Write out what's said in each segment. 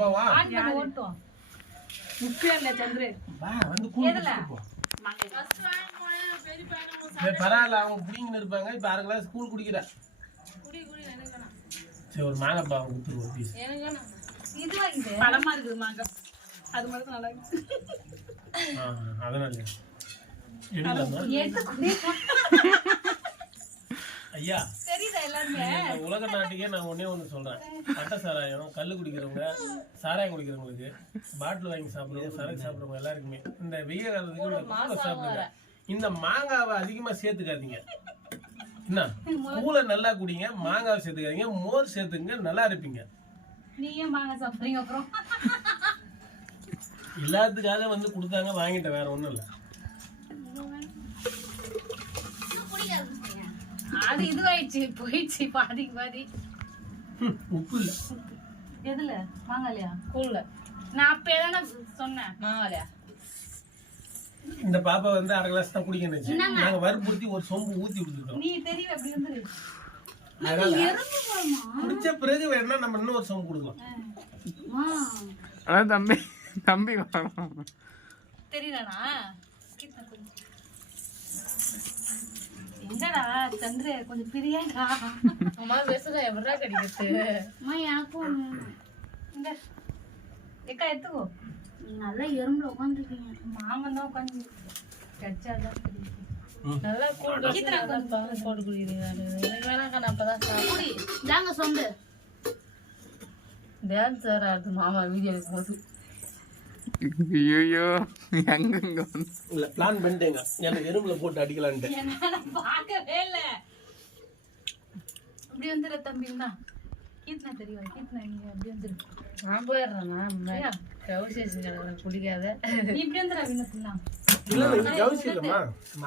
போவா ஆன் பண்ணி ஓட்டும் முக்கியம் இல்ல சந்திரு வா வந்து கூழ் குடிச்சிட்டு போ. பரவாயில்ல அவங்க பிடிங்கன்னு இருப்பாங்க. இப்ப அரை கிளாஸ் கூழ் குடிக்கிற. சரி ஒரு மாங்காய் பா கொடுத்துரு ஒரு பீஸ் இது வாங்கிட்டு பழமா இருக்குது மாங்க அது மட்டும் நல்லா இருக்கு. அதனால எடுக்கலாமா. ஐயா. உலக நாட்டுக்கே நான் ஒண்ணே ஒண்ணு சொல்றேன். பட்டை சாராயம் கல்லு குடிக்கிறவங்க சாராயம் குடிக்கிறவங்களுக்கு பாட்டில் வாங்கி சாப்பிடுறவங்க சரக்கு சாப்பிடுறவங்க எல்லாருக்குமே இந்த வெய்ய காலத்துக்கு இந்த கூழை சாப்பிடுங்க. இந்த மாங்காவை அதிகமா சேர்த்துக்காதீங்க. என்ன? கூழை நல்லா குடிங்க மாங்காவை சேர்த்துக்காதீங்க மோர் சேர்த்துங்க நல்லா இருப்பீங்க சாப்பிடுறீங்க அப்புறம்? எல்லாத்துக்காக வந்து கொடுத்தாங்க வாங்கிட்டேன் வேற ஒண்ணும் இல்ல. அது இதுவாயிடுச்சு போயிடுச்சு பாதிக்கு பாதி. உப்பு இல்ல. எதுல? வாங்கலையா கூழ்ல. நான் அப்ப தானே சொன்னேன் மாவாலையா இந்த பாப்பா வந்து அரை கிளாஸ் தான் குடிக்கணும் நாங்க வற்புறுத்தி ஒரு சொம்பு ஊத்தி விட்டுருக்கோம் நீ தெரியல அப்படி வந்து குடிச்ச பிறகு வேணா நம்ம இன்னும் ஒரு சொம்பு கொடுக்கலாம். தம்பி தம்பி வரணும் எங்கடா சந்திர கொஞ்சம் பிரியாடா அம்மா பேசுறா எவ்வளோ கிடைக்கிறது? அம்மா எனக்கும் இந்த எக்கா எடுத்துக்கோ. நல்லா எறும்புல உட்காந்துருக்கீங்க மாமன் தான் உட்காந்து தெரியுது. நல்லா கூழ் போட்டு குடிக்கிறீங்க. எனக்கு வேணாக்கா நான் அப்பதான் சாப்பிட்டேன் குடி. தாங்க மாமா வீடியோ எடுக்கும்போது ஐயோ எங்கெங்க இல்ல பிளான் பண்ணிட்டேங்க. எனக்கு எறும்புல போட்டு அடிக்கலான்ட்டு. என்ன பார்க்கவே இல்ல. அப்படி வந்துடுற தம்பி தான் கீர்த்தனா தெரியும் கீர்த்தனா நீ அப்படி வந்துரு. நான் போயிடுறேன்னா கவுசேஷன் குடிக்காத. நீ இப்படி வந்துடா வினத்துனா இல்ல இது கவுசி இல்லம்மா.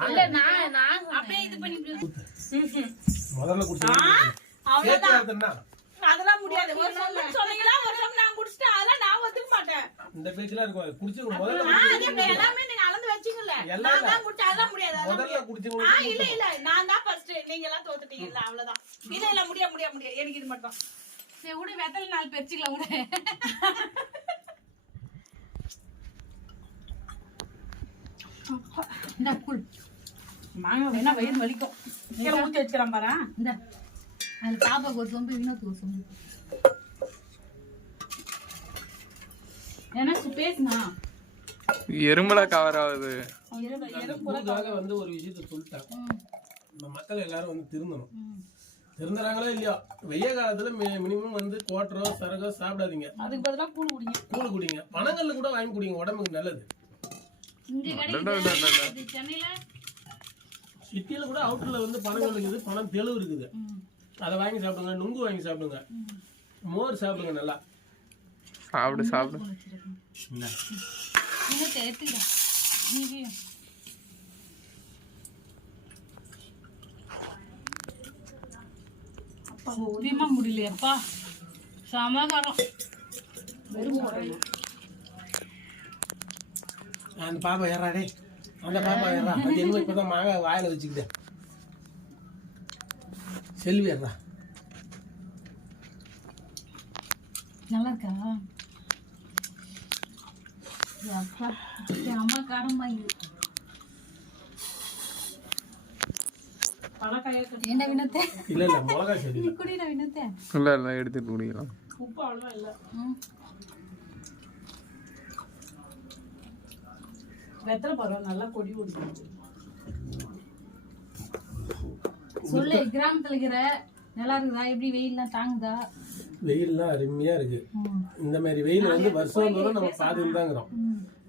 இல்ல நான் நான் அப்படியே இது பண்ணி இப்படி முதல்ல குடிச்சா அதெல்லாம் முடியாது. ஒரு சொன்னீங்களா? ஒரு நான் குடிச்சிட்டேன். அதெல்லாம் ஒத்துக்க மாட்டேன். இந்த பேச்செல்லாம் இருக்கும். குடிச்சு முதல்ல குடிச்சு- எல்லாமே நீங்க அளந்து வச்சீங்கல்ல. எல்லாம். தான் குடிச்சேன். அதெல்லாம் முடியாது. முதல்ல இல்ல இல்ல. நான் தான் ஃபர்ஸ்ட் நீங்க எல்லாம் தோத்துட்டீங்க இல்ல அவ்வளவுதான். இல்ல இல்ல. முடிய முடிய முடியாது எனக்கு இது மட்டும் சரி விடு. வெத்தலை நாலு பெருச்சுக்கலாம் விடு. இந்த கூழ். மாங்க வேணா வயிறு வலிக்கும்? ஊத்தி வச்சுக்கிறேன் பாரு. இந்த. அது பாப்பாக்கு ஒரு சொம்பு ஒரு சொம்பு என்ன பேசுனா எறும்புல கவர் ஆகுது. வந்து ஒரு விஷயத்த சொல்லிட்டேன். இந்த மக்கள் எல்லாரும் வந்து திருந்தணும். திருந்துறாங்களோ இல்லையோ? வெய்ய காலத்துல மினிமம் வந்து கோட்டரோ சரகோ சாப்பிடாதீங்க. அதுக்கு பதிலா கூழ் குடிங்க. கூழ் குடிங்க. பனங்கல்ல கூட வாங்கி குடிங்க உடம்புக்கு நல்லது. சிட்டியில கூட அவுட்டர்ல வந்து பனங்கல் இருக்குது பனம் தெளிவு இருக்குது. அதை வாங்கி சாப்பிடுங்க நுங்கு வாங்கி சாப்பிடுங்க. மோர் சாப்பிடுங்க நல்லா. சாப்பிடு சாப்பிடு. சத்தியமா முடியலையப்பா. சமாதானம் அந்த பாப்பா ஏறா டேய். அந்த பாப்பா ஏறா. அது என்ன இப்பதான் மாங்காய் வாயில வச்சுக்கிட்டேன் செல்வி ஏறா. நல்லா இருக்கா அம்மா காரம் வாங்கி என்ன வினத்தை இல்ல இல்ல மிளகா செடி நீ குடிடா வினத்தை இல்லை இல்லை எடுத்துட்டு குடிக்கலாம் உப்பு அவ்வளவா இல்ல ம். வெத்தலை பருவம் நல்லா கொடி விடுது சொல்லு கிராமத்துல இருக்கிற நல்லா இருக்குதா எப்படி வெயில்லாம் தாங்குதா வெயில்லாம் அருமையா இருக்கு. இந்த மாதிரி வெயில் வந்து வருஷம் தோறும் நம்ம பார்த்துட்டு தாங்கிறோம்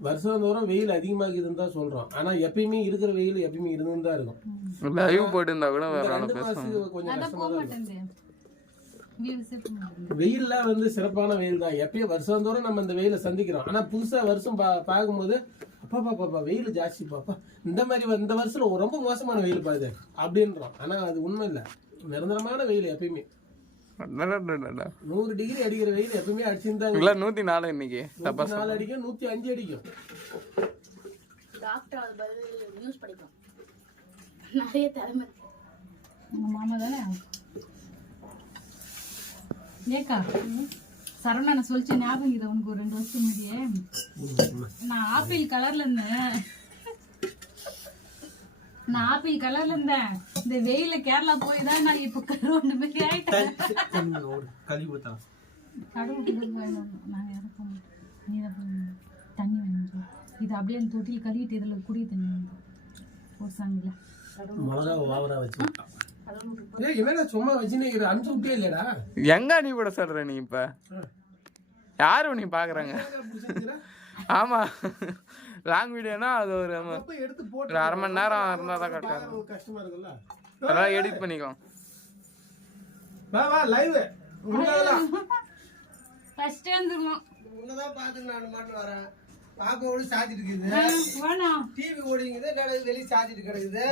வருஷம் தோறும் வெயில் அதிகமாகுதுன்னு தான் சொல்றோம். ஆனா எப்பயுமே இருக்கிற வெயில் எப்பயுமே இருந்துன்னு தான் இருக்கும். லைவ் போட்டிருந்தா கூட ரெண்டு மாசத்துக்கு கொஞ்சம் அதான் கஷ்டமா போக தான் இருக்கும். வெயில்லாம் வந்து சிறப்பான வெயில் தான். எப்பயும் வருஷம் தோறும் நம்ம இந்த வெயிலை சந்திக்கிறோம். ஆனா புதுசா வருஷம் பா பார்க்கும்போது அப்பா பாப்பா வெயில் ஜாஸ்தி பாப்பா இந்த மாதிரி இந்த வருஷம் ரொம்ப மோசமான வெயில் பாது அப்படின்றோம். ஆனா அது உண்மை இல்ல. நிரந்தரமான வெயில் எப்பயுமே. நூறு டிகிரி அடிக்கிற வெயில் எப்பயுமே அடிச்சுருந்தாங்க. இல்ல நூத்தி நாலு இன்னைக்கு. தப்பா நாலு அடிக்கும் நூத்தி அஞ்சு அடிக்கும். டாக்டர் அது பதில் நியூஸ் படிப்போம் நிறைய திறமை இருக்கு. உங்க மாமா தானே? ஏக்கா சரவணனை சொல்லிச்சு ஞாபகம் இது உனக்கு ஒரு ரெண்டு வருஷம் முன்னாடியே. நான் ஆப்பிள் கலர்ல இருந்தேன். நான் ஆப்பிள் கலர்ல இருந்தேன். இந்த வெயில கேரளா போய் தான் நான் இப்ப கருவண்டு மாதிரி ஆயிட்டேன். கழுவி ஊத்தான் கடவுளுக்கு நாங்க மாட்டோம் நீ. தண்ணி வேணும் இது அப்படியே அந்த தொட்டியில் கழுவிட்டு இதுல குடி தண்ணி இல்லடா எங்க நீ கூட சொல்ற நீ இப்ப? யாரும் நீ பாக்குறாங்க? ஆமா. லாங் வீடியோனா அது ஒரு எடுத்து போட்டு அரை மணி நேரம் இருந்தா தான் கரெக்டா இருக்கும் பார்க்கறதுக்கு கஷ்டமா இருக்குல்ல அதெல்லாம் எடிட் பண்ணிக்கலாம் வா வா லைவ் ஃபர்ஸ்ட் வந்துருவோம். உன்னதான் பார்த்து நான் மட்டும் வரேன். பார்க்க ஓடி சாத்திட்டு இருக்குது. வேணாம் டிவி ஓடிங்குது நடக்குது வெளியே சாத்திட்டு கிடக்குது.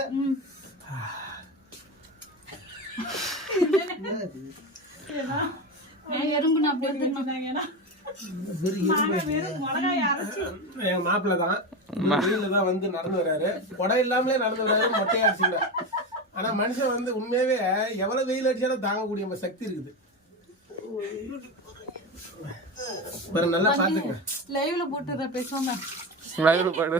எறும்புன்னு அப்படி எடுத்துக்கணும் எங்க மாப்பிள்ள தான். வெயில தான் வந்து நடந்து வர்றாரு கொடை இல்லாமலே நடந்து வர்றாரு மொட்டையா அடிச்சுங்க ஆனா மனுஷன் வந்து உண்மையாவே எவ்வளவு வெயில் அடிச்சாலும் தாங்கக்கூடிய நம்ம சக்தி இருக்குது. நல்லா பாத்துங்க லைவ்ல போட்டுற பேசுவாங்க லைவ்ல பாடு.